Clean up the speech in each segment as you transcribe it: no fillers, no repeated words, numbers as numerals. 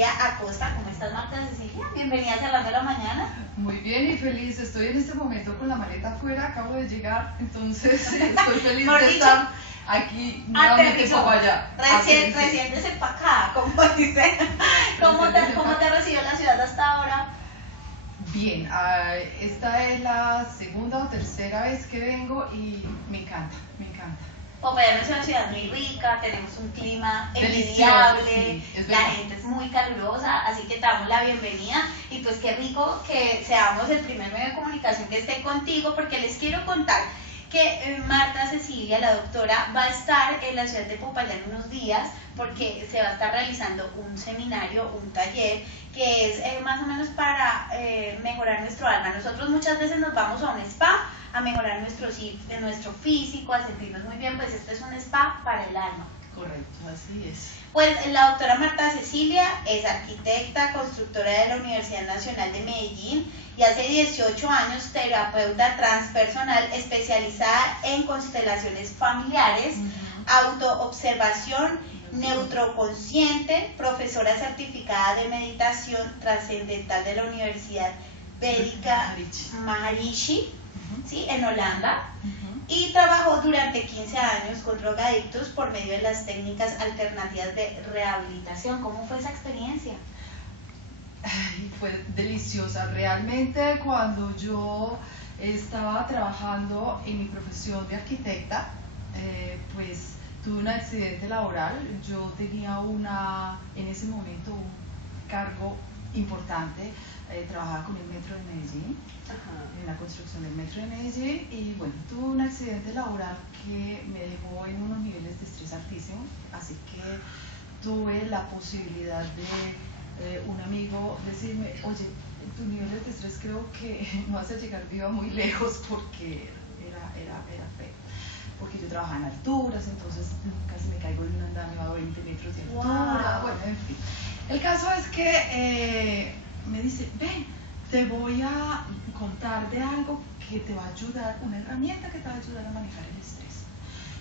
Acosta. ¿Cómo estás, Marta Cecilia? Bienvenida a Cerrando la Mañana. Muy bien y feliz, estoy en este momento con la maleta afuera, acabo de llegar, entonces estoy feliz de estar aquí nuevamente en Popayán. Recién desempacada, como dice. ¿Cómo te recibió la ciudad hasta ahora? Bien, esta es la segunda o tercera vez que vengo y me encanta, me encanta. Popayán es una ciudad muy rica, tenemos un clima envidiable, sí, la gente es muy calurosa, así que te damos la bienvenida y pues qué rico que seamos el primer medio de comunicación que esté contigo, porque les quiero contar que Marta Cecilia, la doctora, va a estar en la ciudad de Popayán unos días porque se va a estar realizando un seminario, un taller que es más o menos para mejorar nuestro alma. Nosotros muchas veces nos vamos a un spa a mejorar nuestro físico, a sentirnos muy bien, pues este es un spa para el alma. Correcto, así es. Pues la doctora Marta Cecilia es arquitecta, constructora de la Universidad Nacional de Medellín y hace 18 años terapeuta transpersonal especializada en constelaciones familiares, autoobservación, neutroconsciente, profesora certificada de meditación trascendental de la Universidad Védica Maharishi, ¿sí? En Holanda. Y trabajó durante 15 años con drogadictos por medio de las técnicas alternativas de rehabilitación. ¿Cómo fue esa experiencia? Ay, fue deliciosa. Realmente cuando yo estaba trabajando en mi profesión de arquitecta, pues tuve un accidente laboral. Yo tenía en ese momento un cargo importante. Trabajaba con el Metro de Medellín, en la construcción del Metro de Medellín, y bueno, tuve un accidente laboral que me dejó en unos niveles de estrés altísimos, así que tuve la posibilidad de un amigo decirme: oye, tus niveles de estrés creo que no vas a llegar viva muy lejos, porque era feo, porque yo trabajaba en alturas, entonces casi me caigo de un andamio a 20 metros de altura. Bueno, en fin, el caso es que me dice: ven, te voy a contar de algo que te va a ayudar, una herramienta que te va a ayudar a manejar el estrés.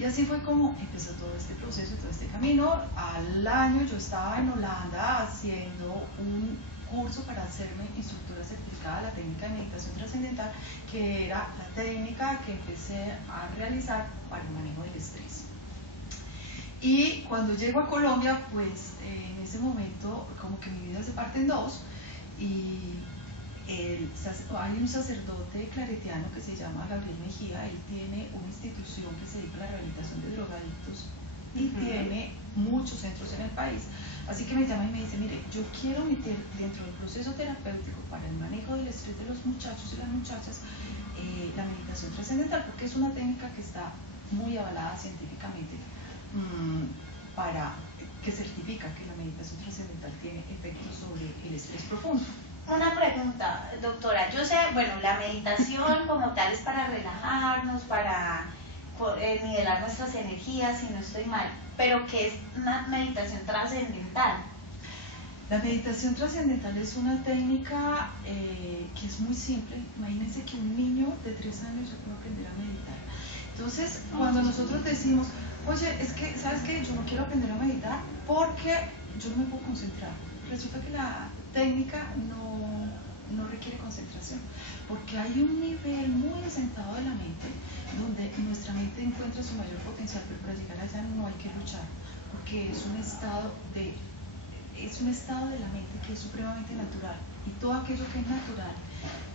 Y así fue como empezó todo este proceso, todo este camino. Al año yo estaba en Holanda haciendo un curso para hacerme instructora certificada de la técnica de meditación trascendental, que era la técnica que empecé a realizar para el manejo del estrés. Y cuando llego a Colombia, pues en ese momento como que mi vida se parte en dos, y hay un sacerdote claretiano que se llama Gabriel Mejía. Él tiene una institución que se dedica a la rehabilitación de drogadictos y tiene muchos centros en el país, así que me llama y me dice: mire, yo quiero meter dentro del proceso terapéutico para el manejo del estrés de los muchachos y las muchachas la meditación trascendental, porque es una técnica que está muy avalada científicamente, que certifica que la meditación trascendental tiene efectos sobre el estrés profundo. Una pregunta, doctora. Yo sé, bueno, la meditación como tal es para relajarnos, para nivelar nuestras energías, si no estoy mal, pero ¿qué es una meditación trascendental? La meditación trascendental es una técnica que es muy simple. Imagínense que un niño de 3 años ya puede aprender a meditar. Entonces, cuando nosotros decimos: oye, es que, ¿sabes qué? Yo no quiero aprender a meditar porque yo no me puedo concentrar. Resulta que la técnica no requiere concentración, porque hay un nivel muy asentado de la mente donde nuestra mente encuentra su mayor potencial, pero para llegar allá no hay que luchar, porque es un estado de la mente que es supremamente natural, y todo aquello que es natural,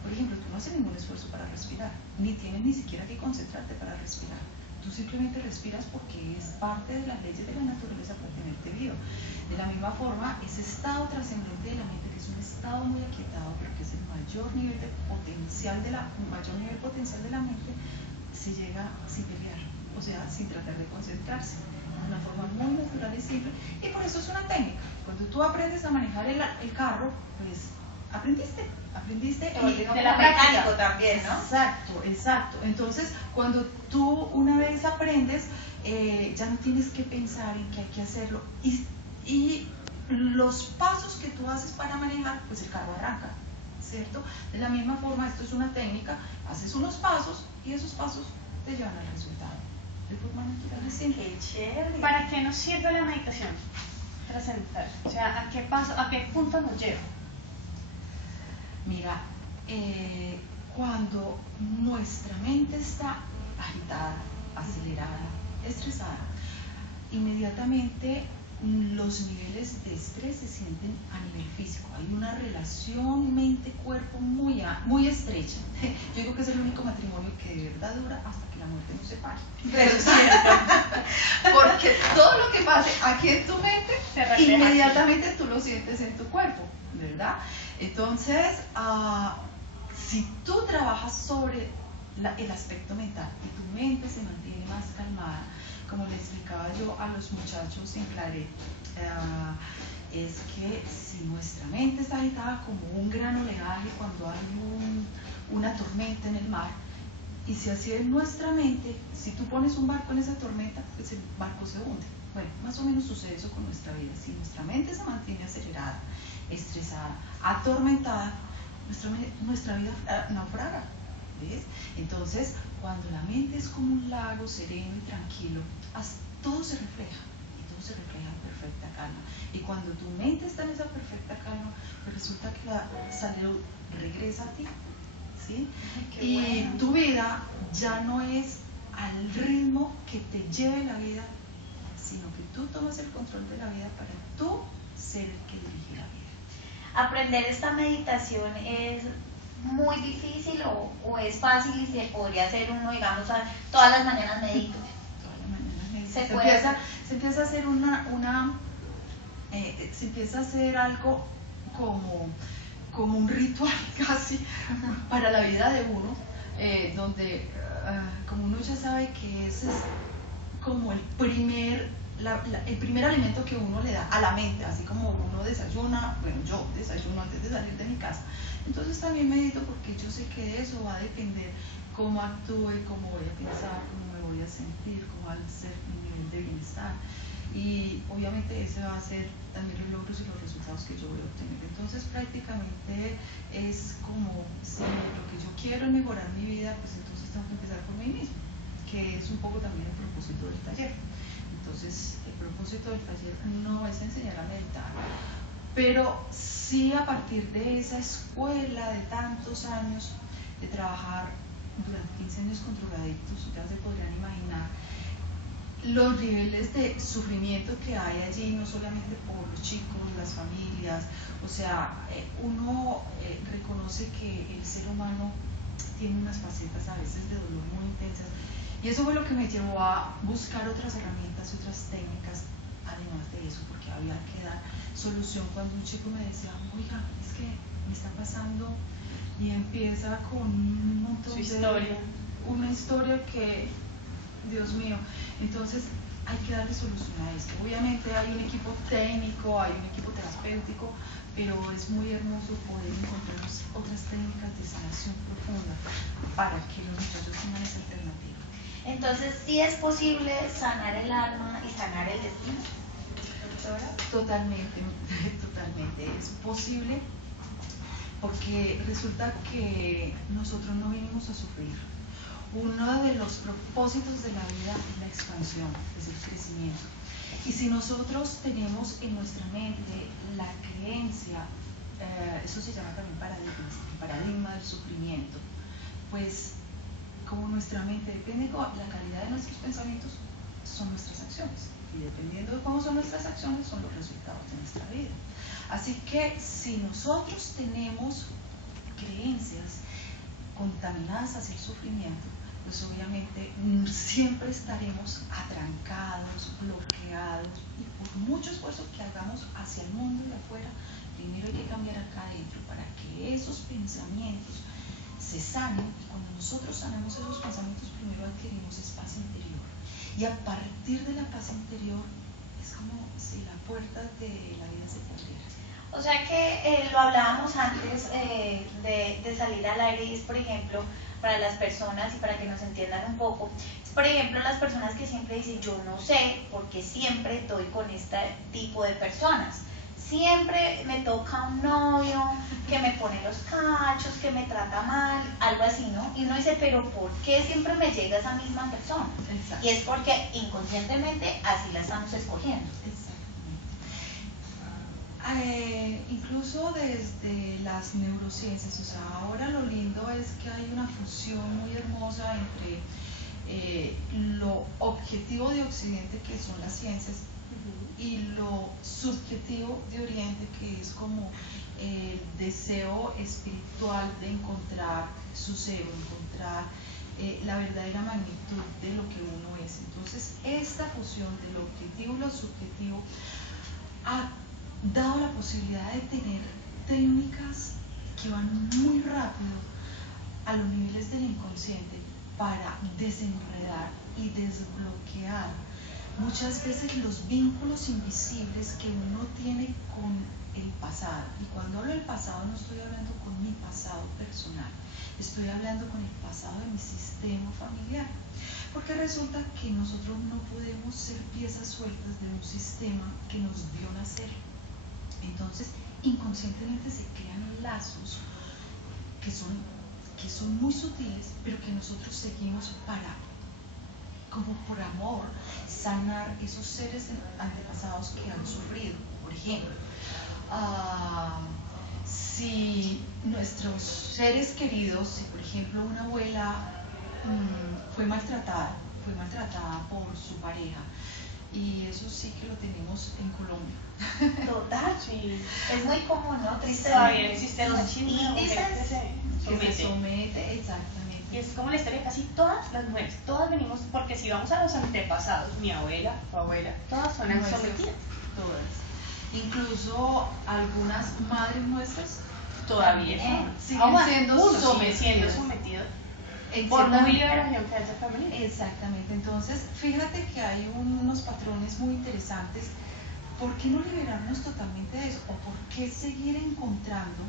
por ejemplo, tú no haces ningún esfuerzo para respirar, ni tienes ni siquiera que concentrarte para respirar. Tú simplemente respiras porque es parte de las leyes de la naturaleza para tenerte vivo. De la misma forma, ese estado trascendente de la mente, que es un estado muy aquietado, pero que es el mayor nivel potencial de la mente, se llega sin pelear, o sea, sin tratar de concentrarse, de una forma muy natural y simple. Y por eso es una técnica. Cuando tú aprendes a manejar el carro, pues aprendiste de la mecánico también, ¿no? Exacto. Entonces, cuando tú una vez aprendes, ya no tienes que pensar en que hay que hacerlo, y los pasos que tú haces para manejar, pues el carro arranca, ¿cierto? De la misma forma, esto es una técnica, haces unos pasos y esos pasos te llevan al resultado de forma natural y simple. ¡Qué chévere! ¿Para qué nos sirve la meditación? trascendental? O sea, ¿a qué paso, a qué punto nos lleva? Mira, cuando nuestra mente está agitada, acelerada, estresada, inmediatamente los niveles de estrés se sienten a nivel físico. Hay una relación mente-cuerpo muy estrecha. Yo digo que es el único matrimonio que de verdad dura hasta que la muerte nos separe. Porque todo lo que pase aquí en tu mente, inmediatamente tú lo sientes en tu cuerpo, ¿verdad? Entonces, si tú trabajas sobre el aspecto mental y tu mente se mantiene más calmada, como le explicaba yo a los muchachos en Claret, es que si nuestra mente está agitada como un gran oleaje cuando hay una tormenta en el mar, y si así es nuestra mente, si tú pones un barco en esa tormenta, pues el barco se hunde. Bueno, más o menos sucede eso con nuestra vida. Si nuestra mente se mantiene acelerada, estresada, atormentada, nuestra vida naufraga, ¿ves? Entonces, cuando la mente es como un lago sereno y tranquilo, todo se refleja, y todo se refleja en perfecta calma. Y cuando tu mente está en esa perfecta calma, pues resulta que la salud regresa a ti, ¿sí? Y bueno, tu vida ya no es al ritmo que te lleve la vida, sino que tú tomas el control de la vida para tú ser el que dirige la vida. ¿Aprender esta meditación es muy difícil o es fácil y se podría hacer uno, digamos, todas las mañanas medito? Todas las mañanas medito. Se empieza a hacer se empieza a hacer algo como un ritual casi para la vida de uno, donde como uno ya sabe que ese es como el primer alimento que uno le da a la mente, así como uno desayuna. Bueno, yo desayuno antes de salir de mi casa, entonces también medito porque yo sé que de eso va a depender cómo actúe, cómo voy a pensar, cómo me voy a sentir, cómo va a ser mi nivel de bienestar, y obviamente ese va a ser también los logros y los resultados que yo voy a obtener. Entonces prácticamente es como si lo que yo quiero es mejorar mi vida, pues entonces tengo que empezar por mí mismo, que es un poco también el propósito del taller. Entonces, el propósito del taller no es enseñar a meditar, pero sí a partir de esa escuela de tantos años de trabajar durante 15 años con drogadictos, ya se podrían imaginar los niveles de sufrimiento que hay allí, no solamente por los chicos, las familias. O sea, uno reconoce que el ser humano tiene unas facetas a veces de dolor muy intensas. Y eso fue lo que me llevó a buscar otras herramientas, otras técnicas, además de eso, porque había que dar solución cuando un chico me decía, oiga, es que me está pasando, y empieza con un montón una historia que, Dios mío, entonces hay que darle solución a esto. Obviamente hay un equipo técnico, hay un equipo terapéutico, pero es muy hermoso poder encontrar otras técnicas de sanación profunda para que los muchachos tengan esa alternativa. Entonces, ¿sí es posible sanar el alma y sanar el destino, doctora? Totalmente, totalmente. Es posible porque resulta que nosotros no vinimos a sufrir. Uno de los propósitos de la vida es la expansión, es el crecimiento. Y si nosotros tenemos en nuestra mente la creencia, eso se llama también paradigmas, el paradigma del sufrimiento, pues como nuestra mente depende de la calidad de nuestros pensamientos, son nuestras acciones. Y dependiendo de cómo son nuestras acciones, son los resultados de nuestra vida. Así que si nosotros tenemos creencias contaminadas hacia el sufrimiento, pues obviamente siempre estaremos atrancados, bloqueados, y por mucho esfuerzo que hagamos hacia el mundo y afuera, primero hay que cambiar acá adentro para que esos pensamientos se sanen. Y cuando nosotros sanamos esos pensamientos, primero adquirimos paz interior, y a partir de la paz interior es como si la puerta de la vida se abriera. O sea que lo hablábamos antes de salir al aire, y es, por ejemplo, para las personas y para que nos entiendan un poco, es, por ejemplo, las personas que siempre dicen, yo no sé, porque siempre estoy con este tipo de personas. Siempre me toca un novio que me pone los cachos, que me trata mal, algo así, ¿no? Y uno dice, pero ¿por qué siempre me llega esa misma persona? Exacto. Y es porque inconscientemente así la estamos escogiendo. Exactamente. incluso desde las neurociencias, o sea, ahora lo lindo es que hay una fusión muy hermosa entre lo objetivo de Occidente, que son las ciencias, y lo subjetivo de Oriente, que es como el deseo espiritual de encontrar su ser, encontrar la verdadera magnitud de lo que uno es. Entonces, esta fusión de lo objetivo y lo subjetivo ha dado la posibilidad de tener técnicas que van muy rápido a los niveles del inconsciente para desenredar y desbloquear muchas veces los vínculos invisibles que uno tiene con el pasado. Y cuando hablo del pasado no estoy hablando con mi pasado personal, estoy hablando con el pasado de mi sistema familiar, porque resulta que nosotros no podemos ser piezas sueltas de un sistema que nos vio nacer. Entonces, inconscientemente se crean lazos que son muy sutiles, pero que nosotros seguimos para, como por amor, sanar esos seres antepasados que han sufrido. Por ejemplo, si nuestros seres queridos, si por ejemplo una abuela fue maltratada por su pareja, y eso sí que lo tenemos en Colombia. Total, Sí. es muy común, ¿no? Todavía existe el Los machismo de la mujer índices Que se somete, exactamente. Y es como la historia de casi todas las mujeres, todas venimos, porque si vamos a los antepasados, mi abuela, tu abuela, todas son Nuestras, sometidas. todas. Incluso algunas madres nuestras Todavía siguen siendo uno sigue sometidas. siendo sometido En por cierta- muy liberación que haya femenina. Exactamente, entonces fíjate que hay unos patrones muy interesantes. ¿Por qué no liberarnos totalmente de eso? ¿O por qué seguir encontrando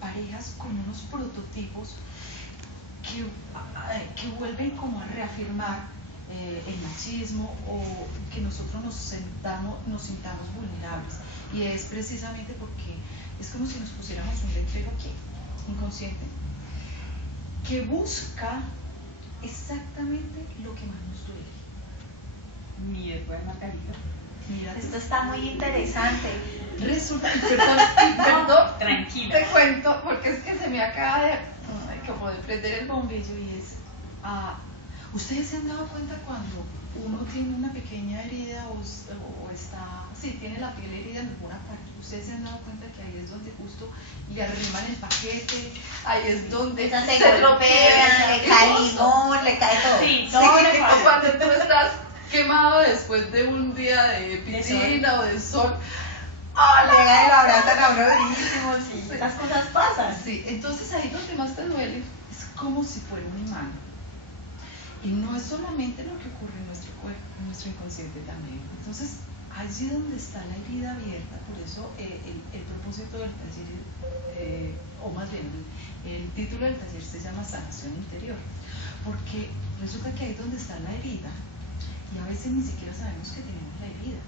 parejas con unos prototipos que vuelven como a reafirmar el machismo, o que nosotros nos sintamos vulnerables? Y es precisamente porque es como si nos pusiéramos un letrero aquí, inconsciente, que busca exactamente lo que más nos duele. Mi después Margarita. Mira, Esto está muy interesante. resulta, perdón, Tranquila. te cuento, porque es que se me acaba de como de prender el bombillo, y es, ¿ustedes se han dado cuenta cuando uno tiene una pequeña herida o está, sí, tiene la piel herida en alguna parte? Ustedes se han dado cuenta que ahí es donde justo le arriman el paquete, ahí es donde Esa se golpea, le cae limón, le cae todo. Sí, todo le o pasa. cuando tú estás quemado después de un día de piscina o de sol, Llega y lo abrazan a uno durísimo, sí. Esas cosas pasan. sí, entonces ahí donde más te duele es como si fuera un imán. Y no es solamente lo que ocurre en nuestro cuerpo, en nuestro inconsciente también. Entonces, allí donde está la herida abierta, por eso el propósito del taller, o más bien el título del taller se llama Sanación Interior, porque resulta que ahí donde está la herida, y a veces ni siquiera sabemos que tenemos la herida,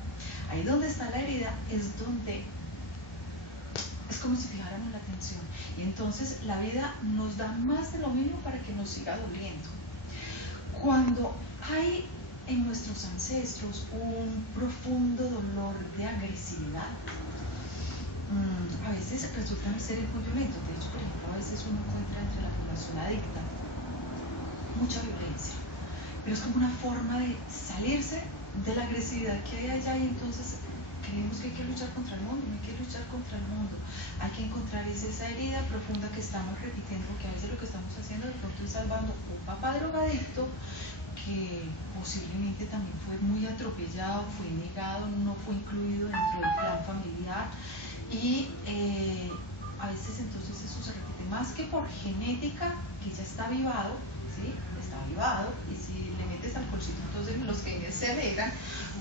ahí donde está la herida es donde es como si fijáramos la atención, y entonces la vida nos da más de lo mismo para que nos siga doliendo. Cuando hay en nuestros ancestros un profundo dolor de agresividad, a veces resultan ser muy violentos. De hecho, por ejemplo, a veces uno encuentra entre la población adicta mucha violencia, pero es como una forma de salirse de la agresividad que hay allá, y entonces creemos que hay que luchar contra el mundo. No hay que luchar contra el mundo, hay que encontrar esa herida profunda que estamos repitiendo, porque a veces lo que estamos haciendo de pronto es salvando un papá drogadicto que posiblemente también fue muy atropellado, fue negado, no fue incluido dentro del plan familiar, y a veces entonces eso se repite más que por genética, que ya está avivado, ¿sí? Está avivado, y si le metes alcoholcito entonces los genes se alegran,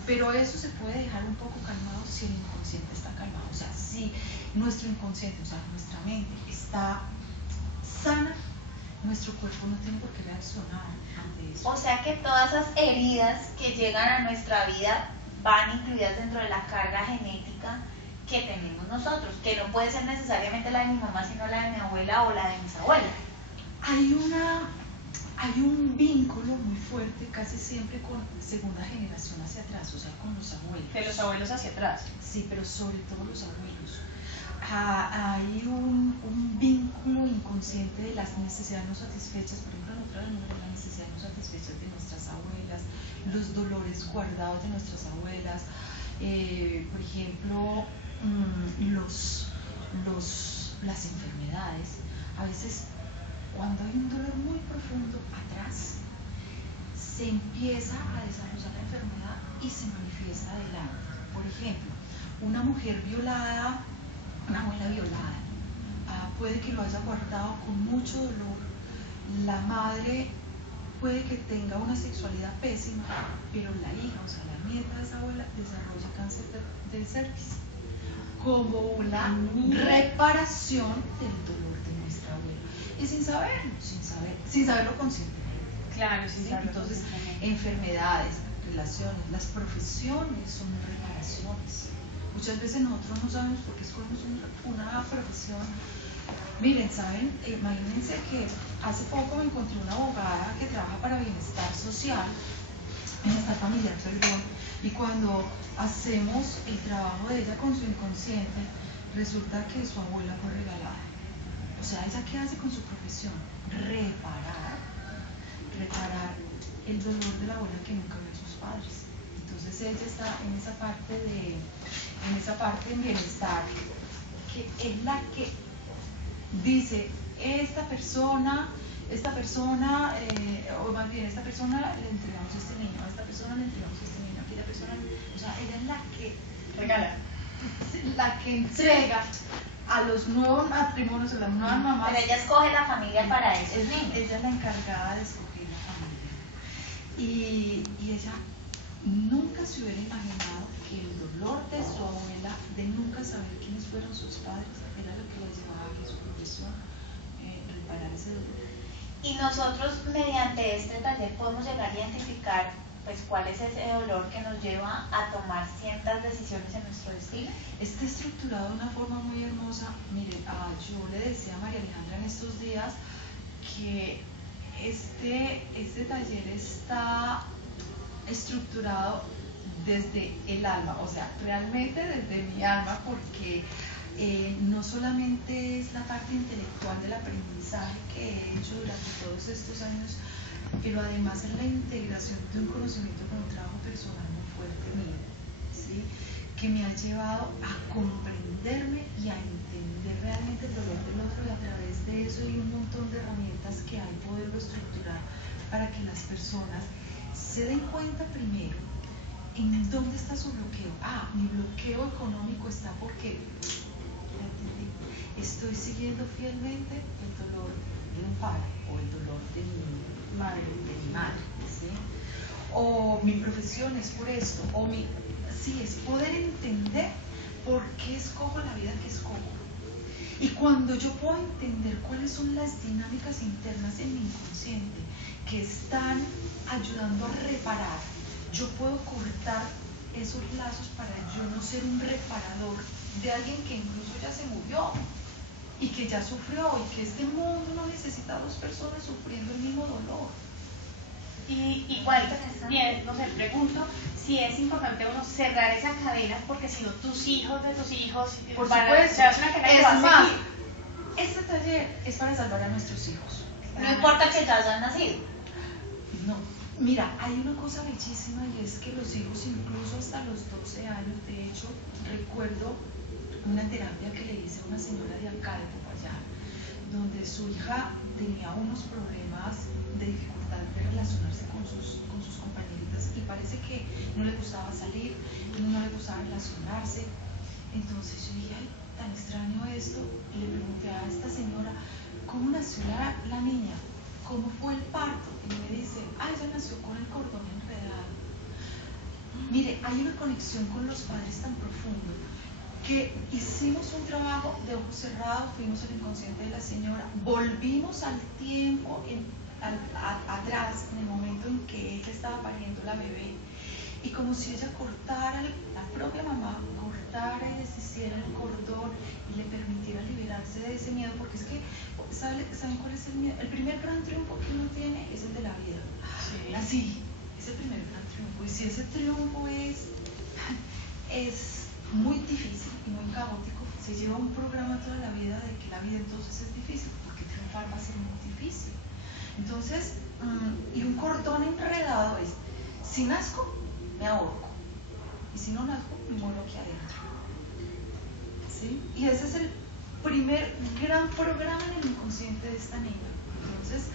pero eso se puede dejar un poco calmado si el inconsciente está calmado. O sea, si nuestro inconsciente, o sea, nuestra mente está sana, nuestro cuerpo no tiene por qué reaccionar ante eso. O sea que todas esas heridas que llegan a nuestra vida van incluidas dentro de la carga genética que tenemos nosotros, que no puede ser necesariamente la de mi mamá, sino la de mi abuela o la de mis abuelas. Hay una hay un vínculo muy fuerte casi siempre con segunda generación hacia atrás, o sea, con los abuelos. De los abuelos hacia atrás. Sí, pero sobre todo los abuelos. Hay un vínculo inconsciente de las necesidades no satisfechas, por ejemplo, nosotros hablamos de las necesidades no satisfechas de nuestras abuelas, los dolores guardados de nuestras abuelas, por ejemplo, las enfermedades. A veces, cuando hay un dolor muy profundo atrás, se empieza a desarrollar la enfermedad y se manifiesta adelante. Por ejemplo, una mujer violada, una abuela violada, puede que lo haya guardado con mucho dolor. La madre puede que tenga una sexualidad pésima, pero la hija, o sea, la nieta de esa abuela, desarrolla cáncer del cervix como una reparación del dolor de nuestra abuela. Y sin saberlo conscientemente. Claro, sin saberlo. Entonces, enfermedades, relaciones, las profesiones son reparaciones. Muchas veces nosotros no sabemos por qué escogemos una profesión. Miren, ¿saben? Imagínense que hace poco me encontré una abogada que trabaja para bienestar social, bienestar familiar, perdón, y cuando hacemos el trabajo de ella con su inconsciente, resulta que su abuela fue regalada. O sea, ¿ella qué hace con su profesión? Reparar el dolor de la abuela que nunca vio a sus padres. Entonces ella está en esa parte en bienestar, que es la que dice, esta persona, o más bien, esta persona le entregamos este niño, a esta persona le entregamos este niño, a aquella persona, o sea, ella es la que regala, la que entrega a los nuevos matrimonios, a las nuevas mamás. Pero ella escoge la familia para esos niños. Ella es la encargada de escoger la familia. Y ella nunca se hubiera imaginado que el dolor de su abuela, de nunca saber quiénes fueron sus padres, era lo que la llevaba a que su profesión reparar ese dolor. Y nosotros mediante este taller podemos llegar a identificar pues cuál es ese dolor que nos lleva a tomar ciertas decisiones en nuestro destino. Está estructurado de una forma muy hermosa. Miren, yo le decía a María Alejandra en estos días que este taller está estructurado desde el alma, o sea, realmente desde mi alma, porque no solamente es la parte intelectual del aprendizaje que he hecho durante todos estos años, pero además es la integración de un conocimiento con un trabajo personal muy fuerte mío, ¿sí? Que me ha llevado a comprenderme y a entender realmente el dolor del otro, y a través de eso y un montón de herramientas que hay poderlo estructurar para que las personas se den cuenta primero en dónde está su bloqueo. Mi bloqueo económico está porque estoy siguiendo fielmente el dolor de un padre o el dolor de mi madre, ¿sí? O mi profesión es por esto, sí, es poder entender por qué escojo la vida que escojo. Y cuando yo puedo entender cuáles son las dinámicas internas en mi inconsciente que están ayudando a reparar, yo puedo cortar esos lazos para yo no ser un reparador de alguien que incluso ya se murió y que ya sufrió, y que este mundo no necesita dos personas sufriendo el mismo dolor. Y igual, bien, no sé, pregunto si es importante uno cerrar esa cadena, porque si no tus hijos de tus hijos por van supuesto, a una cadena que va a es más, seguir. este taller es para salvar a nuestros hijos. No importa que ya hayan nacido. No, mira, hay una cosa bellísima, y es que los hijos incluso hasta los 12 años, de hecho, recuerdo una terapia que le hice a una señora de acá de Popayán, donde su hija tenía unos problemas de dificultad de relacionarse con sus compañeritas, y parece que no le gustaba salir, no le gustaba relacionarse. Entonces yo dije, ay, tan extraño esto, y le pregunté a esta señora, ¿cómo nació la niña? ¿Cómo fue el parto? Y me dice, ella nació con el cordón enredado. Mire, hay una conexión con los padres tan profundo que hicimos un trabajo de ojos cerrados, fuimos al inconsciente de la señora, volvimos al tiempo atrás, en el momento en que ella estaba pariendo la bebé, y como si ella cortara, la propia mamá cortara y deshiciera el cordón y le permitiera liberarse de ese miedo, porque es que ¿saben cuál es el miedo? El primer gran triunfo que uno tiene es el de la vida. Sí. Así, es el primer gran triunfo. Y si ese triunfo es muy difícil y muy caótico, se lleva un programa toda la vida de que la vida entonces es difícil, porque triunfar va a ser muy difícil. Entonces, y un cordón enredado es, si nazco, me ahorco. Y si no nazco, me muero aquí adentro. ¿Sí? Y ese es el primer gran programa en el inconsciente de esta niña. Entonces,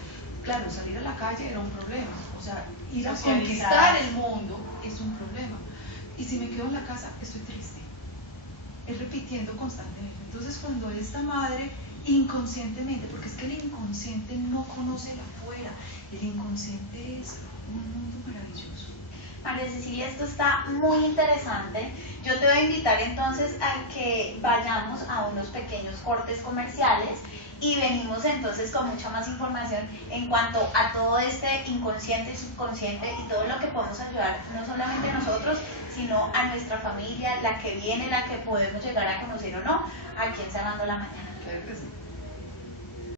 claro, salir a la calle era un problema. O sea, ir a conquistar el mundo es un problema. Y si me quedo en la casa, estoy triste. Es repitiendo constantemente. Entonces, cuando esta madre inconscientemente, porque es que el inconsciente no conoce el afuera, el inconsciente es un mundo maravilloso. María Cecilia, esto está muy interesante. Yo te voy a invitar entonces a que vayamos a unos pequeños cortes comerciales y venimos entonces con mucha más información en cuanto a todo este inconsciente y subconsciente y todo lo que podemos ayudar no solamente a nosotros, sino a nuestra familia, la que viene, la que podemos llegar a conocer o no, aquí en Sanando la Mañana. Claro que sí.